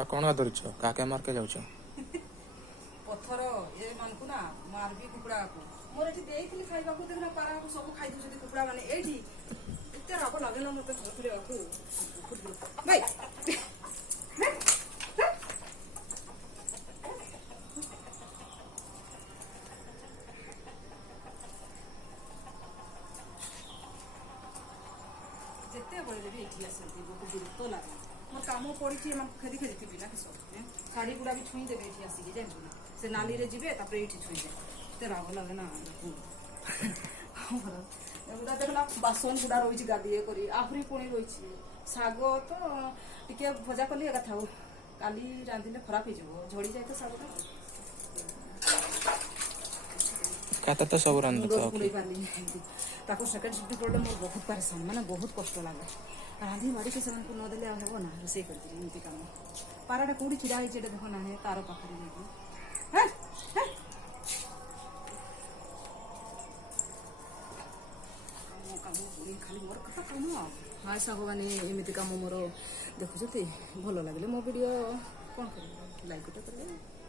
ଏଟା କ'ଣ ଧରୁଛ? କାକେ ମାର୍କେ ଯାଉଛ? ପଥର ଏମାନଙ୍କୁ ନା ମାରବି କୁକୁଡ଼ାକୁ। ମୋର ଏଠି ଦେଇଥିଲି ଖାଇବାକୁ, ଦେଖୁନା ପାରାକୁ ସବୁ ଖାଇ ଦଉଛନ୍ତି କୁକୁଡ଼ା ମାନେ। ଏଇଠି ଏତେ ରାଗ ଲାଗେ ନା ମତେ ଧରିବାକୁ। ଭାଇ ଯେତେବେଳେ ଦେବି ଏଠି ଆସନ୍ତି, ବହୁତ ବିରକ୍ତ ଲାଗେ। ମୋର କାମ ପଡ଼ିଛି, ଏମାନଙ୍କୁ ଖେଦି ଖେଦିଥିବି ନା କିସ। ଶାଢ଼ୀ ଗୁଡ଼ା ବି ଛୁଇଁ ଦେବେ ଏଠି ଆସିକି, ଜାଣିଛୁ ନା। ସେ ନାଲିରେ ଯିବେ, ତାପରେ ଏଇଠି ଛୁଇଁବେ। ଏତେ ରାଗ ଲାଗେ ନା ଏଗୁଡ଼ା ଦେଖଲା ବାସନ ଗୁଡ଼ା ରହିଛି ଗାଦିଏ କରି, ଆହୁରି ପୁଣି ରହିଛି। ଶାଗ ତ ଟିକେ ଭଜା କଲି ଏକା ଥାଉ, କାଲି ରାନ୍ଧିଲେ ଖରାପ ହେଇଯିବ, ଝଡ଼ିଯାଏ ତ ଶାଗଟା। କାତେ ତ ସବୁ ରାନ୍ଧୁଛ? କୁଣ୍ଡେଇ ପାରିଲି ତାକୁ ସେକେଣ୍ଡ ସିଫ୍ଟ ପଡ଼ିଲେ ମୋର ବହୁତ ପାରିଶାନ, ମାନେ ବହୁତ କଷ୍ଟ ଲାଗେ। ରାନ୍ଧି ବାଡ଼ିକି ସେମାନଙ୍କୁ ନଦେଲେ ଆଉ ହେବ ନା, ରୋଷେଇ କରିଥିଲି ଏମିତି କାମ। ପାରାଟା କେଉଁଠି ଛିଡ଼ା ହେଇଛି ଏଇଟା ଦେଖ ନାହିଁ, ତାର ପାଖରେ ଯାଇକି କାମ ଖାଲି ମୋର କଥା କାମ। ହାଏ ସାଙ୍ଗମାନେ, ଏମିତି କାମ ମୋର ଦେଖୁଛନ୍ତି। ଭଲ ଲାଗିଲେ ମୋ ଭିଡ଼ିଓ କ'ଣ କରିବେ, ଲାଇକ୍ ଗୋଟେ କରିବେ।